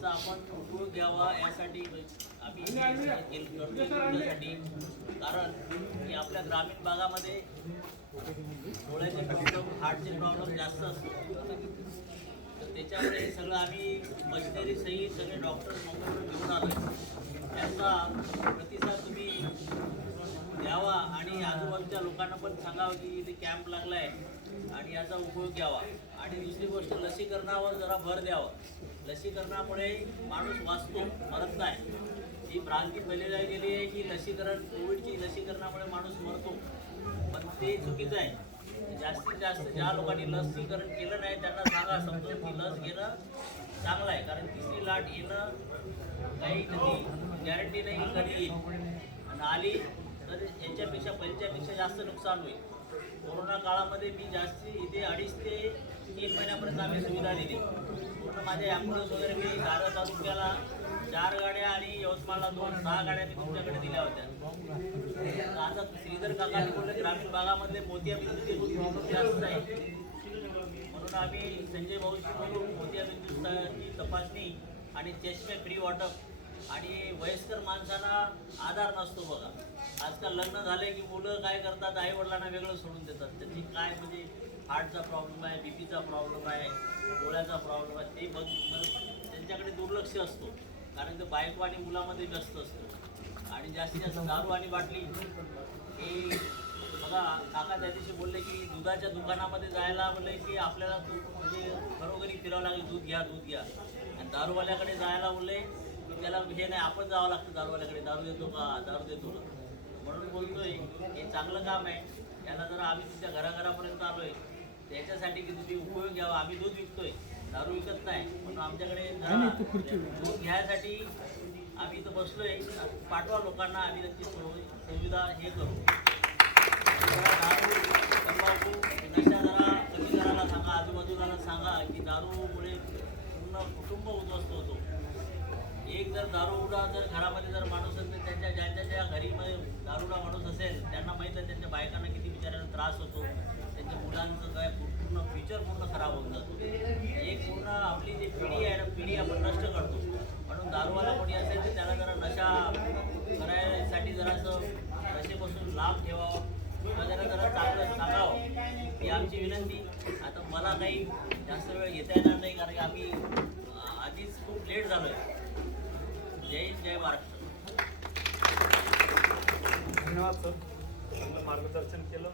त्याचा आपण उपयोग घ्यावा यासाठी आम्ही करण्यासाठी, कारण की आपल्या ग्रामीण भागामध्ये डोळ्याचे प्रॉब्लेम, हार्टचे प्रॉब्लेम जास्त असतो. तर त्याच्यामुळे सगळं आम्ही मशिनरी सहित सगळे डॉक्टर मुंबईवरून घेऊन आलो. त्याचा प्रतिसाद तुम्ही द्यावा आणि आजूबाजूच्या लोकांना पण सांगावं की इथे कॅम्प लागला आहे आणि याचा उपयोग घ्यावा. आणि दुसरी गोष्ट, लसीकरणावर जरा भर द्यावा. लसीकरणामुळे माणूस वाचतो, मरत नाही. ही भ्रांती फैलली गेली आहे की लसीकरण, कोविडची लसीकरणामुळे माणूस मरतो, पण ते चुकीचं आहे. जास्तीत जास्त ज्या लोकांनी लसीकरण केलं नाही त्यांना सांगा, समजून की लस घेणं चांगलं आहे. कारण तिसरी लाट येणं काही कधी गॅरंटी नाही की कधी येईल, आणि आली तर यांच्यापेक्षा पहिल्यापेक्षा जास्त नुकसान होईल. कोरोना काळामध्ये मी जास्ती इथे 2.5 ते 3 महिन्यापर्यंत आम्ही सुविधा दिली. पूर्ण माझे ॲम्ब्युलन्स वगैरे मी दादर तालुक्याला 4 गाड्या आणि यवतमाळला 6 गाड्या मी तुमच्याकडे दिल्या होत्या. आता श्रीधर काकांनी बोलले ग्रामीण भागामध्ये मोतियाबिंदूची खूप जास्त आहे, म्हणून आम्ही संजय भाऊशी बोलून मोतियाबिंदूची तपासणी आणि चष्मे फ्री वाटप. आणि वयस्कर माणसांना आधार नसतो बघा. आजकाल लग्न झाले की मुलं काय करतात, आई वडिलांना वेगळं सोडून देतात. त्यांची काय म्हणजे हार्टचा प्रॉब्लेम आहे, बीपीचा प्रॉब्लेम आहे, डोळ्याचा प्रॉब्लेम आहे, ते बघ त्यांच्याकडे दुर्लक्ष असतो, कारण ते बायको आणि मुलामध्ये व्यस्त असतो. आणि जास्तीत जास्त दारू आणि बाटली हे बघा. काका त्या दिवशी बोलले की दुधाच्या दुकानामध्ये जायला बोलले की आपल्याला म्हणजे घरोघरी फिरावं लागेल, दूध घ्या दूध घ्या. आणि दारूवाल्याकडे जायला बोलले की त्याला हे नाही, आपण जावं लागतं दारूवाल्याकडे, दारू देतो का, दारू देतो का. म्हणून बोलतोय हे चांगलं काम आहे. याला जरा आम्ही तुमच्या घराघरापर्यंत आलो आहे त्याच्यासाठी की तुम्ही उपयोग घ्यावा. आम्ही दूध विकतोय, दारू विकत नाही, म्हणून आमच्याकडे दूध घ्यायसाठी आम्ही इथं बसलोय. पाठवा लोकांना, आम्ही त्यांची सुविधा हे करू. दारू तंबाखू नशा जरा कमी करायला सांगा, आजूबाजूला सांगा की दारूमुळे पूर्ण कुटुंब उद्ध्वस्त होतो. एक जर दारूडा जर घरामध्ये जर माणूस असेल तर त्यांच्या ज्यांच्या घरीमध्ये दारूडा माणूस असेल त्यांना माहीत आहे त्यांच्या बायकांना किती बिचाऱ्यांना त्रास होतो, त्यांच्या मुलांचं काय पूर्ण फ्युचर पूर्ण खराब होऊन जातो. एक पूर्ण आपली जी पिढी आहे ना, पिढी आपण नष्ट करतो. म्हणून दारूवाला कोणी असेल तर त्याला जरा नशा करायसाठी जरासं नशेपासून लांब ठेवावं किंवा त्याला जरा चांगलं सांगावं ही आमची विनंती. आता मला काही जास्त वेळ घेता येणार नाही कारण की आम्ही आधीच खूप लेट झालो आहे. जय हिंद, जय महाराष्ट्र. धन्यवाद सर, चांगलं मार्गदर्शन केलं.